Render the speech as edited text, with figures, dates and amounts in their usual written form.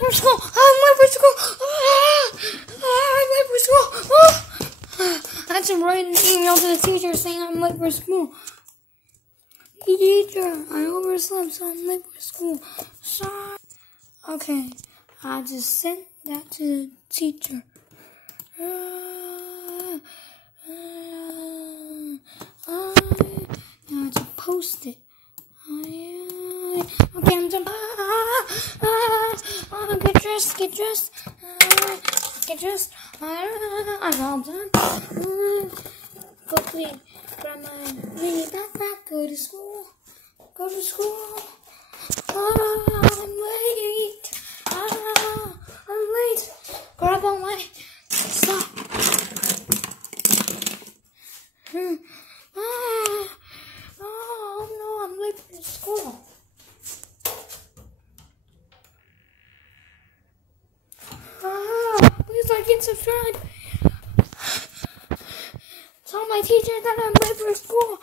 late for school. I'm late for school. I'm late for school. I had to write an email to the teacher saying I'm late for school. Teacher, I overslept, so I'm late for school. Sorry. Okay, I just sent that to the teacher. Now I just post it. Okay, I'm done. Get dressed. I'm all done. Quickly grab my mini backpack. Go to school. I'm late. I'm late. Grab all my stuff. Oh no, I'm late for school. Please like and subscribe. Tell my teacher that I'm late for school.